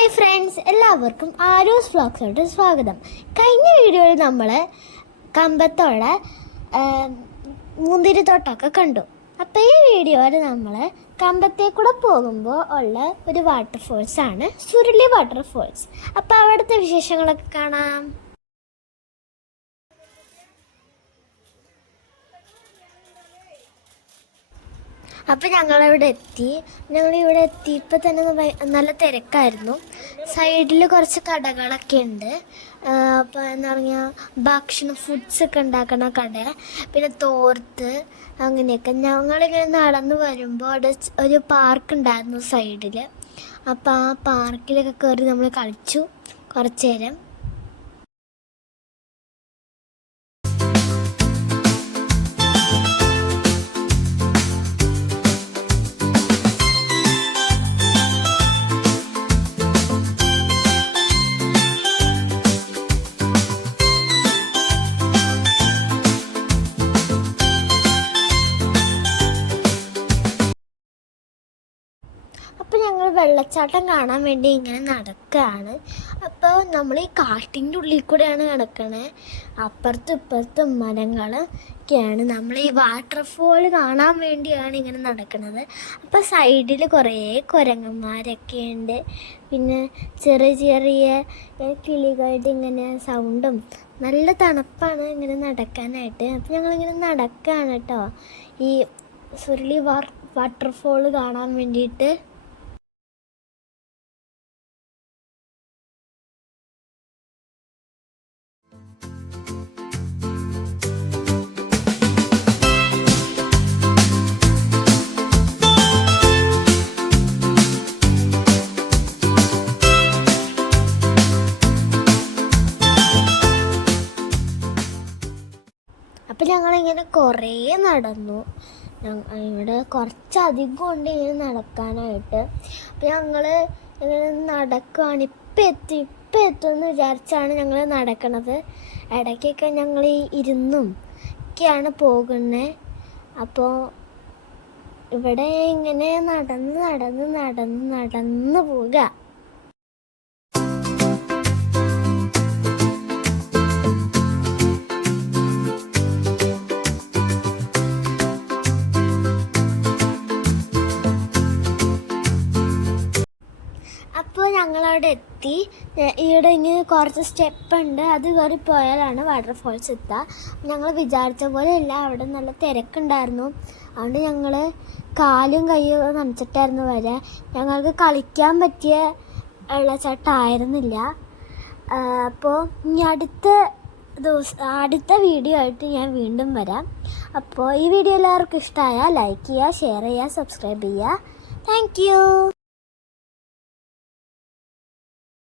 Hi friends, എല്ലാവർക്കും arrows വ്ളോഗ്സിലോട്ട് സ്വാഗതം. കഴിഞ്ഞ വീഡിയോയിൽ നമ്മൾ കമ്പത്തുള്ള മുന്തിരിത്തോട്ടമൊക്കെ കണ്ടു. അപ്പോൾ ഈ വീഡിയോയിൽ നമ്മൾ കമ്പത്തെ കൂടെ പോകുമ്പോൾ ഉള്ള ഒരു വാട്ടർഫോൾസാണ് സുരുളി വാട്ടർഫോൾസ്. അപ്പോൾ അവിടുത്തെ വിശേഷങ്ങളൊക്കെ കാണാം. അപ്പോൾ ഞങ്ങളിവിടെ എത്തിയപ്പോൾ തന്നെ നല്ല തിരക്കായിരുന്നു. സൈഡിൽ കുറച്ച് കടകളൊക്കെ ഉണ്ട്. അപ്പോൾ എന്താ പറയുക, ഫുഡ്സൊക്കെ ഉണ്ടാക്കുന്ന കട, പിന്നെ തോർത്ത്, അങ്ങനെയൊക്കെ. ഞങ്ങളിങ്ങനെ നടന്നു വരുമ്പോൾ അവിടെ ഒരു പാർക്ക് ഉണ്ടായിരുന്നു സൈഡിൽ. അപ്പോൾ ആ പാർക്കിലൊക്കെ കയറി നമ്മൾ കളിച്ചു കുറച്ച് നേരം. അപ്പോൾ ഞങ്ങൾ വെള്ളച്ചാട്ടം കാണാൻ വേണ്ടി ഇങ്ങനെ നടക്കുകയാണ്. അപ്പോൾ നമ്മൾ ഈ കാട്ടിൻ്റെ ഉള്ളിൽ കൂടെയാണ് നടക്കണേ. അപ്പുറത്തും ഇപ്പുറത്തും മരങ്ങളൊക്കെയാണ്. നമ്മൾ ഈ വാട്ടർഫോൾ കാണാൻ വേണ്ടിയാണ് ഇങ്ങനെ നടക്കുന്നത്. അപ്പോൾ സൈഡിൽ കുറേ കുരങ്ങന്മാരൊക്കെ ഉണ്ട്. പിന്നെ ചെറിയ ചെറിയ കിളികളുടെ ഇങ്ങനെ സൗണ്ടും. നല്ല തണുപ്പാണ് ഇങ്ങനെ നടക്കാനായിട്ട്. അപ്പോൾ ഞങ്ങളിങ്ങനെ നടക്കുകയാണ് കേട്ടോ, ഈ സുരുളി വാട്ടർഫോൾ കാണാൻ വേണ്ടിയിട്ട്. അപ്പം ഞങ്ങളിങ്ങനെ കുറേ നടന്നു. ഇവിടെ കുറച്ചധികം ഉണ്ട് ഇങ്ങനെ നടക്കാനായിട്ട്. അപ്പം ഞങ്ങൾ ഇങ്ങനെ നടക്കുകയാണ്. ഇപ്പം എത്തുമെന്ന് വിചാരിച്ചാണ് ഞങ്ങൾ നടക്കണത്. ഇടയ്ക്കൊക്കെ ഞങ്ങൾ ഇരുന്നും ഒക്കെയാണ് പോകുന്നത്. അപ്പോൾ ഇവിടെ ഇങ്ങനെ നടന്ന് പോവുക. അപ്പോൾ ഞങ്ങളവിടെ എത്തി. ഇവിടെ ഇങ്ങനെ കുറച്ച് സ്റ്റെപ്പ് ഉണ്ട്, അത് കയറി പോയാലാണ് വാട്ടർഫോൾസ് എത്തുക. ഞങ്ങൾ വിചാരിച്ച പോലെ അല്ല, അവിടെ നല്ല തിരക്കുണ്ടായിരുന്നു. അതുകൊണ്ട് ഞങ്ങൾ കാലും കൈയും നനച്ചിട്ടായിരുന്നു വരെ. ഞങ്ങൾക്ക് കളിക്കാൻ പറ്റിയ വെള്ളച്ചാട്ടമായിരുന്നില്ല. അപ്പോൾ ഇനി അടുത്ത വീഡിയോ ആയിട്ട് ഞാൻ വീണ്ടും വരാം. അപ്പോൾ ഈ വീഡിയോ എല്ലാവർക്കും ഇഷ്ടമായാൽ ലൈക്ക് ചെയ്യുക, ഷെയർ ചെയ്യുക, സബ്സ്ക്രൈബ് ചെയ്യുക. Thank you.